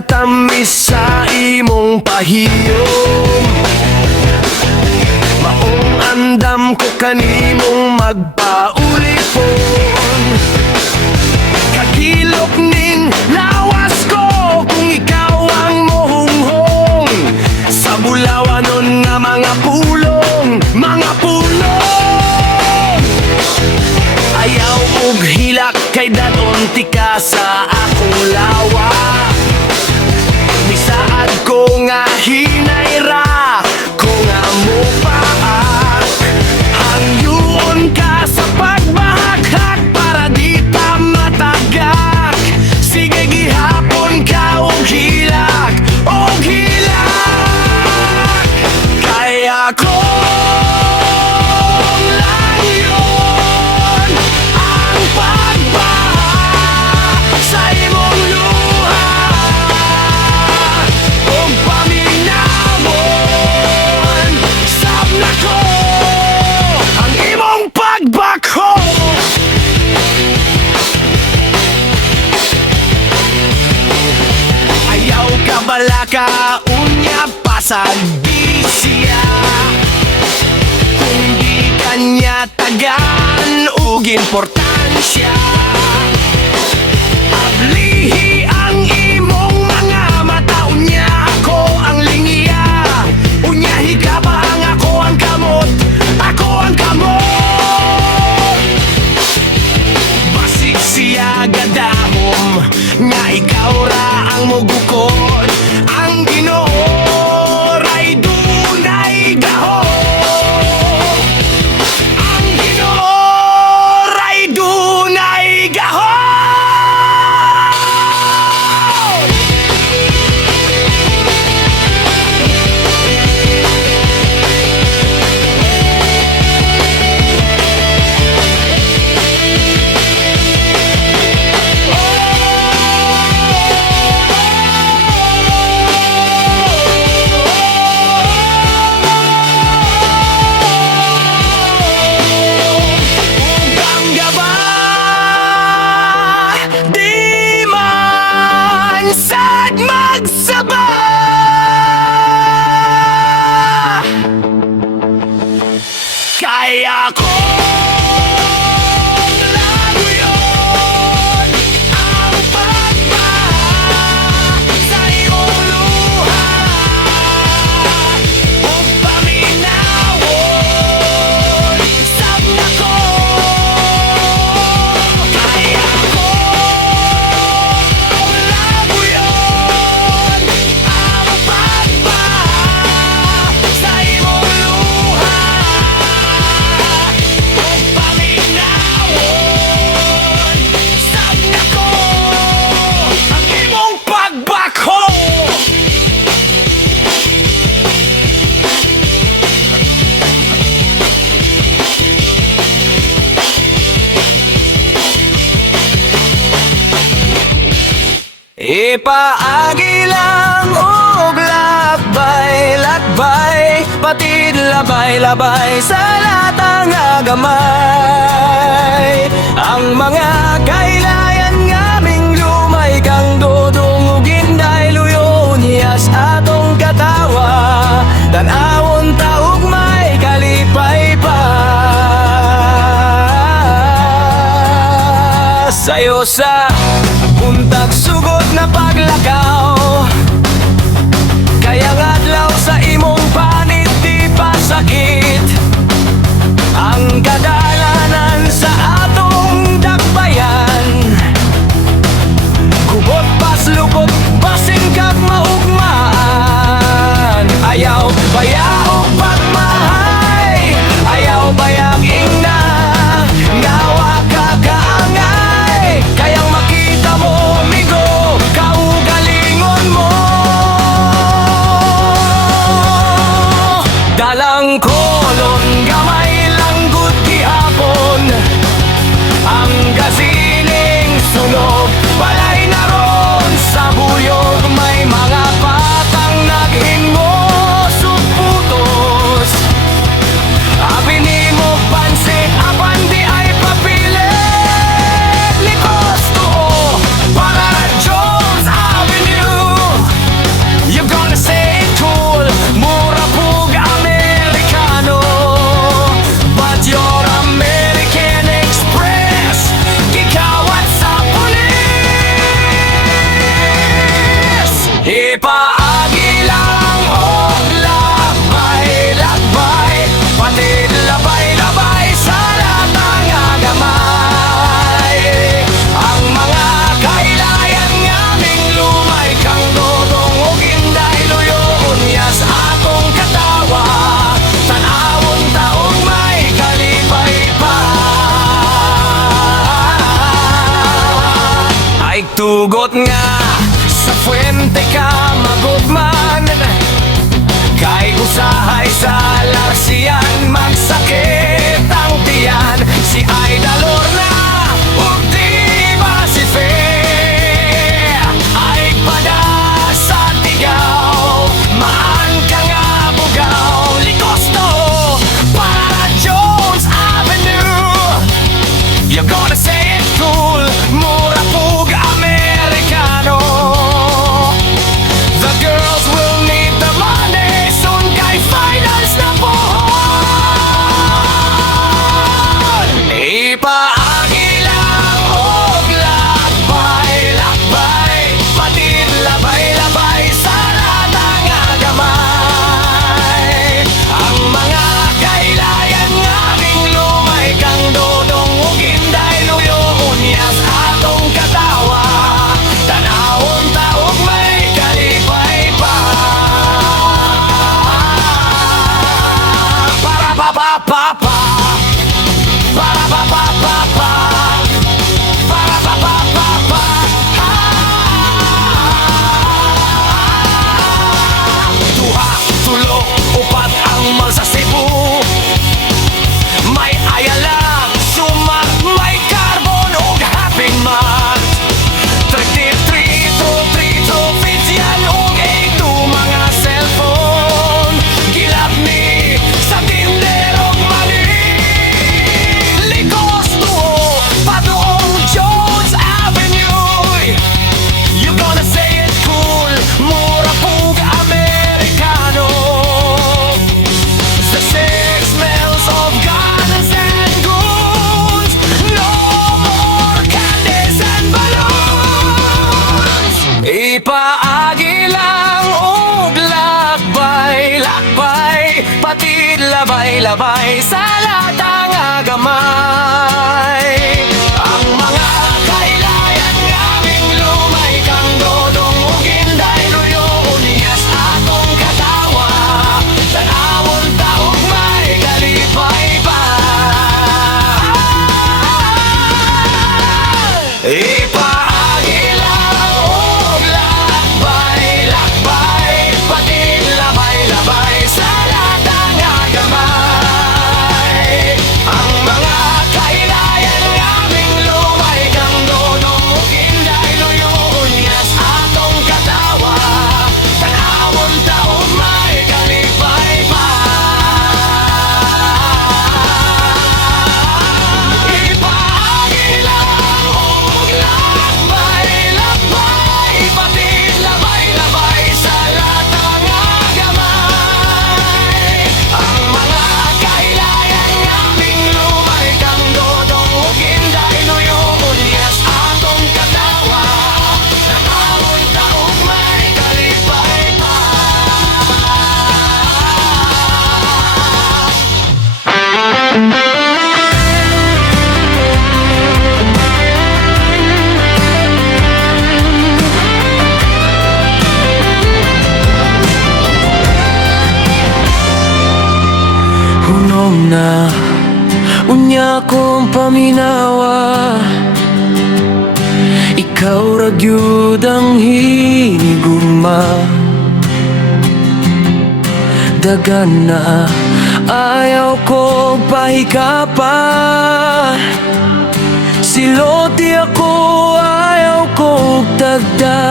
katamis sa imong pahiyom. Maong andam ko kanimong magpaulipon. Kagilok ning lawas ko kung ikaw ang mohunghong sa bulawanon nga mga pulong, mga pulong. Ayaw og hilak kay daton tika sa akong lawa. Misaad ko nga hinayra ko nga mupaak. Hangyoon ka sa pagbahak-hak para di ta matagak. Sige gihapon ka og hilak, og hilak. Kaya ko lang yun ang pagbaha sa imong luha og paminamon. Sabna ko ang imong pagbakho. Ayaw ka balaka unya pasag bisya. Kung di kanya tagan ug importansya. Ablihi ang imong mga mata, unya ako ang lingiya. Unya hikabang ako ang kamot, ako ang kamot. Basig siya gadahom nga ikaw ra ang mugukod. Ang Ginoo ray dunay gahom. Ang Ginoo ray dunay gahom. Ugang gaba, di man sad magsaba. Kaya ko lago yun ang pagbaha sa iyong luha ug paminawon. Sabna ko kaya ko lago yun ang pagbaha sa iyong luha ug paminawon. Sabna ko ang imong pagbakho. Ipaagi lang og lakbay, patid labay-labay sa latang agamay. Ang mga kailayan ngaming lumay kang dudong ug inday luyo niyas atong katawa. Tan-awon ta ug may kalipay pa sayo sa buntag sugod na paglakaw. Kaya ngadlaw sa imong panit di pa sakit ang kadalanan sa atong dakbayan. Kubot pas lupot basin kag maugmaan. Ayaw bayaog pagmahay, ayaw bayag ingna. Ngawa ka kaangay, kayang makita mo migo kaugalingon. Tugot nga sa fuente ka magugman, kay usahay sa larsiyan magsakit ang tiyan. Si Aida Lorna ug di ba si Fe ay pada sa tigaw, maan ka nga bugaw. Licosto para Jones Avenue, you're gonna say it cool, mura pug Amerikano. The girls will need the money soon, kay finals na po. Ipaagi lang og lakbay, lakbay, patid labay-labay sa latang agamay. Ang mga kailayan nga aming lumay kang dodong ug inday luyo unyas atong katawa. Tanawon taog may kalipay pa. Para pa pa pa pa. Para pa pa pa pa. Para pa pa pa pa. Duha, tulo, upat ang mal sa Cebu. May ayala, sumak, may carbon ug happy month. 33, Fidjian ug 82 mga cellphone. Gilap ni sa tinderong mali. Licosto patuong Jones Avenue, you gonna say it cool, mura pug Amerikano. The six smells of guns and goons, no more candies and balloons. Ipaagi lang og lakbay, lakbay, patid labay-labay sa latang agamay. Ang mga kailayan nga aming lumay kang dodong ug inday luyo unyas atong katawa. Tanawon taog may kalipay pa. Ipaagi lang og lakbay, lakbay, patid labay-labay sa latang agamay. Ang mga kailayan nga aming lumay kang dodong ug inday luyo unyas atong katawa. Tanawon taog may kalipay pa. Ipaagi lang og lakbay, lakbay, patid labay-labay sa latang agamay. Ang mga kailayan nga aming lumay kang dodong ug inday luyo unyas atong katawa. Tanawon taog may kalipay pa. Hunom na unya kong paminawa, ikaw ra gyud ang hinigugma. Dagan na ayaw kong pahikapa, siloti ako ayaw kong tagda.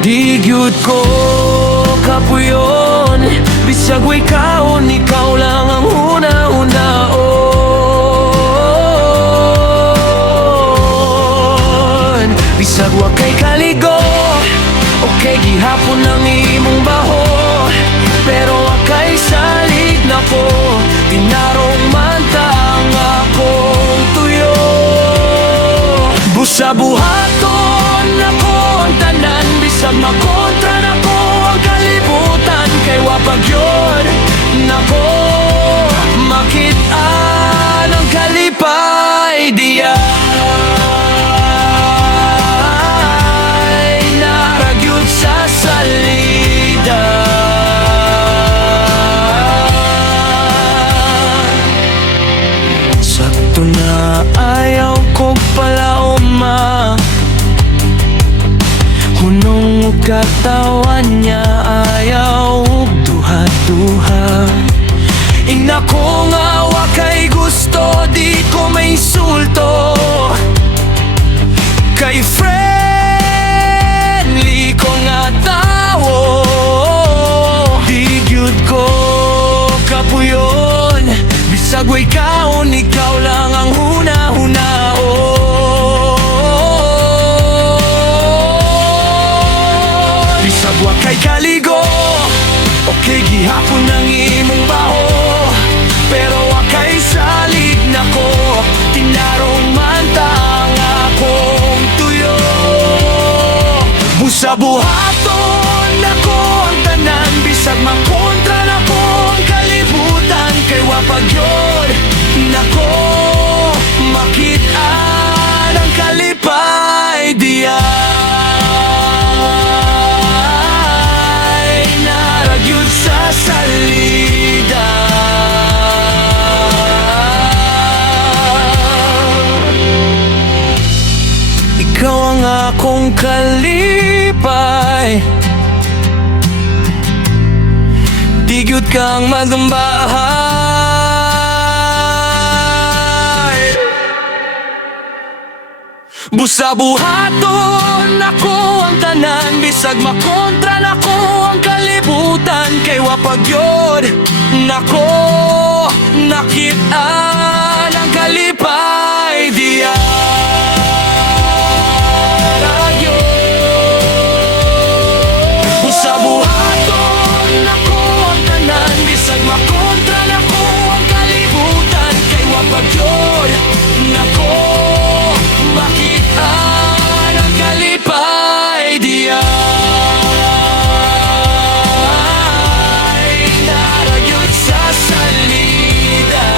Di gyud ko kapuyon, bisag way kaon, ikaw lang ang una-unahon. Bisag wa kay kaligo, okay gihapon ang imong baho, pero akay salig na ko, tinarong manta ang akong tuyo. Busa buhaton ako ang tanan, bisag makontra na ko ang kalibutan, kay wapag yun nako makit-an ang kalipay diya. Naragyod sa salida, sakto na ayaw ko pala katawan niya ayaw duha-duha. Ina ko nga wa kay gusto, di ko may sulto. Kay friendly ko nga tawo, di gyud ko kapuyon. Bisag way kaon, ikaw lang ang huna-hunaon. Bisag wa kay kaligo, okay gihapon ang imong baho. Pero wa kay salig nako, tinarong man ta ang akong tuyo. Busa buhaton nako ang tanan, bisag makontra nako ang kalibutan. Kay wa pagyod nako makit-an ang kalipay diay naragyud sa salida. Ikaw ang akong kalipay, di gyud kang magambahay. Busa buhaton ako ang tanan, bisag makontra nako ang kalibutan. Kay wa pagyod nako nakit-an ang kalipay diay. Busa buhaton ako ang tanan, bisag makontra nako ang kalibutan. Kay wa pagyod nako makit-an ang kalipay diay naragyud sa salida.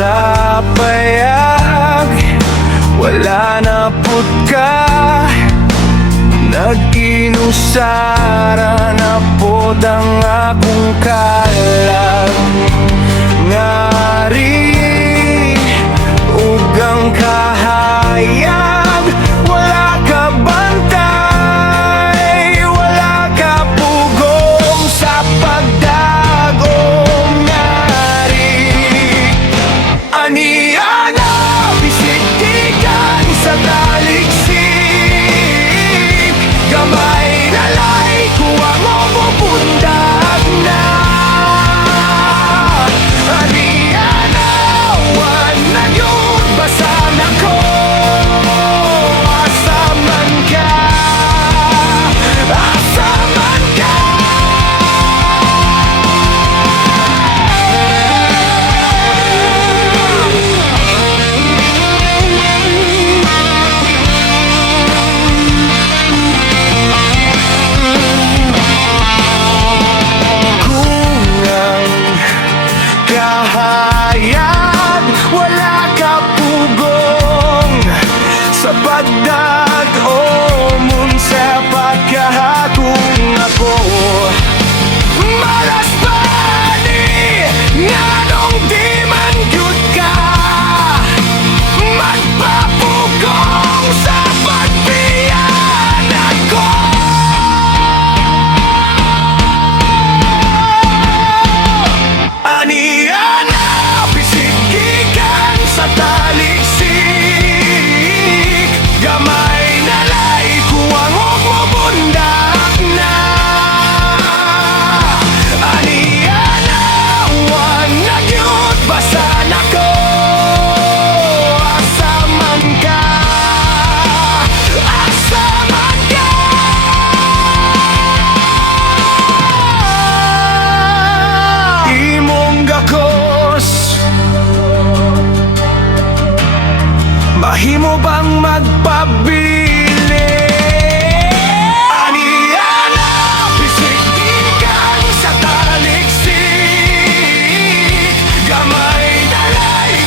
Sa payag, wala na pud ka. Nag-inusara na pud ang akong kalag. Ngari ugang kahayag, wala ka bantay, wala ka pugong sa pagdagong. Aniya na bisitikan sa taligsik, gamay na lay kuha mo pupundag na. Aniya na wan na yun, basa na ko asaman ka, asaman ka. Kahayag, wala ka pugong sa pagdag o mun sa pagkahakong ako. Malas pa ni nganong di man gyud ka magpapugong sa pagbiyan ako. Aniya na bisigikan sa taligsik, gamay na lay kuwang mo bundak na. Aniya na wan na gyud, basa na ko asaman ka, asaman ka. Imong gakos, mahimo bang magpabili? Aniya na bisigikan sa taligsik, gamay na lay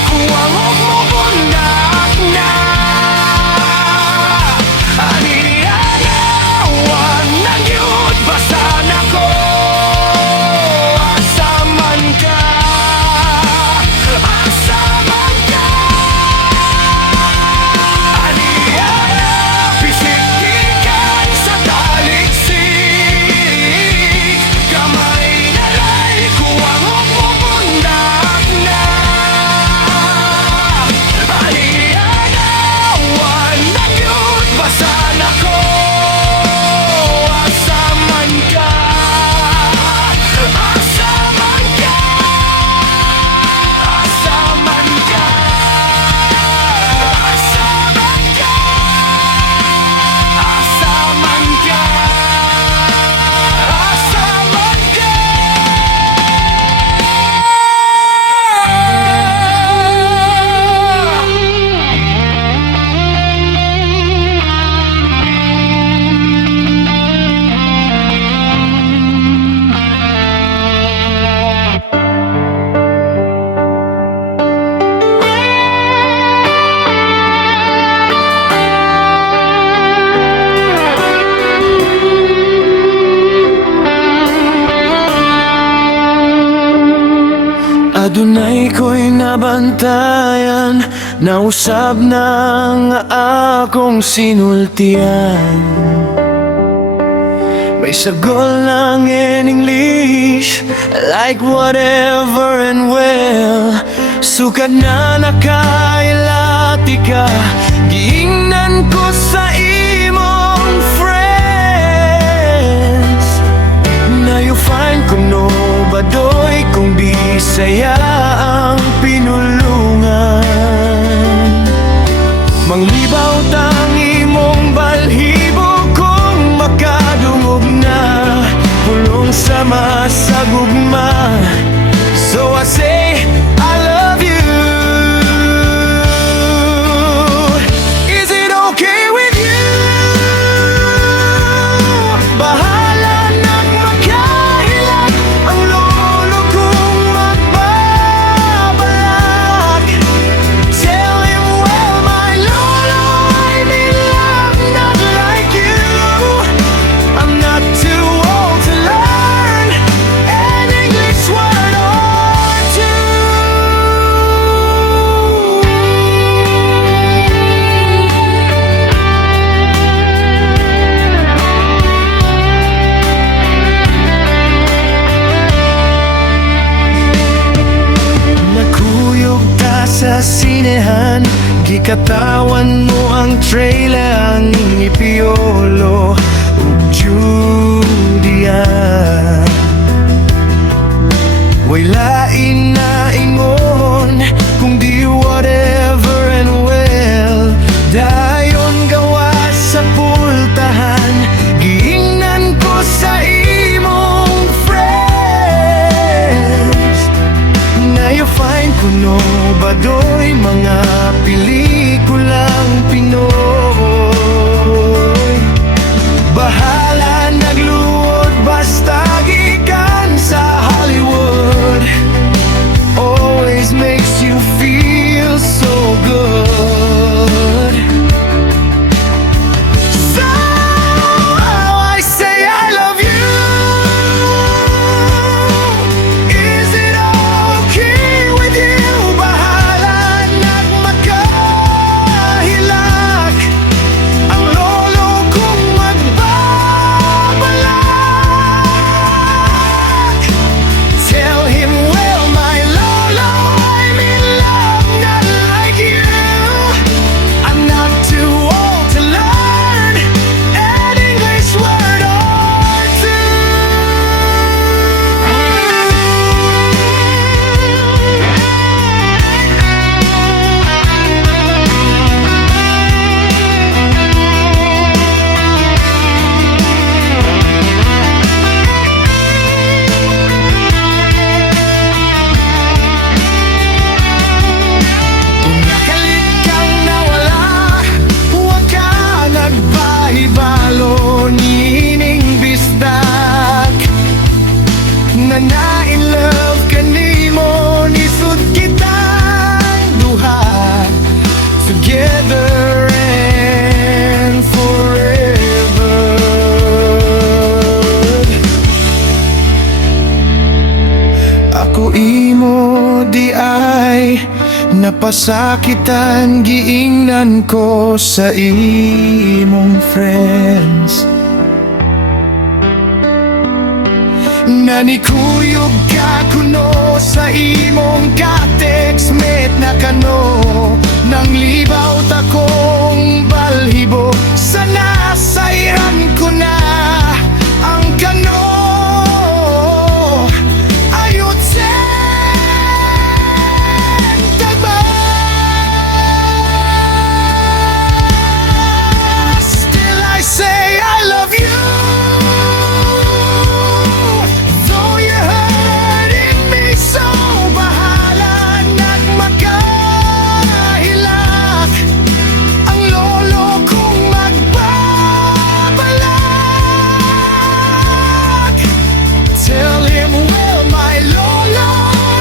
Adunay ko'y nabantayan, nausab na nga akong sinultian. May sagol lang in English, like whatever and well. Sukad na nakailati ka, giingnan ko sa imong friends. Na you find kung no badoy, kung Bisaya ang pinulungan. Manglibaw tang imong balhibo kung makadungog na, pulong sama sa gugma. So I say I love you. Is it okay with you? Bahala nang makahilan ang lolo kong magbabalak. Tell him, well, my lolo, I'm in love, not like you. I'm not too old to learn an English word or two. Nakuyog ta sa sinehan, gikatawan mo ang trailer, ang ipiolo ug Julia. Way lain na ingon, kung di whatever and well. Dayon gawas sa pultahan, giingnan ko sa imong friends. Na you find kuno badoy, mga pelikulang Pinoy. Bahala nagluod basta gikan sa Hollywood. Always makes you feel so good. So I say I love you. Is it okay with you? Bahala na't makahilak ang lolo kong magbabalak. Tell him, well, my lolo, I'm in love, not like you. I'm not too old to learn an English word or two. Kung nakalit kang nawala, huwag ka nagbahibalo, nining bisdak. Na na-in love ka nimo, nisud kitang duha, together and forever. Ako imo di ay napasakitan, giingnan ko sa imong friends. Nanikuyog ka kuno sa imong ka-textmate na kano, nang libaw ta kong balhibo, sana sayran ko na ang kano. Ayot sen tagba. Still I say I love you. Though you're hurting me so, bahala na't makahilak ang lolo kong magbabalak. Tell him, well, my lolo,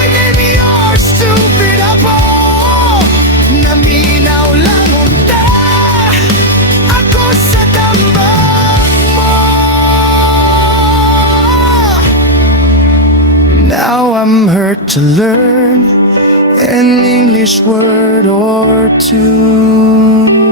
I'm your stupid apo. Naminaw lang unta ako sa tambang mo. Now I'm hurt to learn English word or two.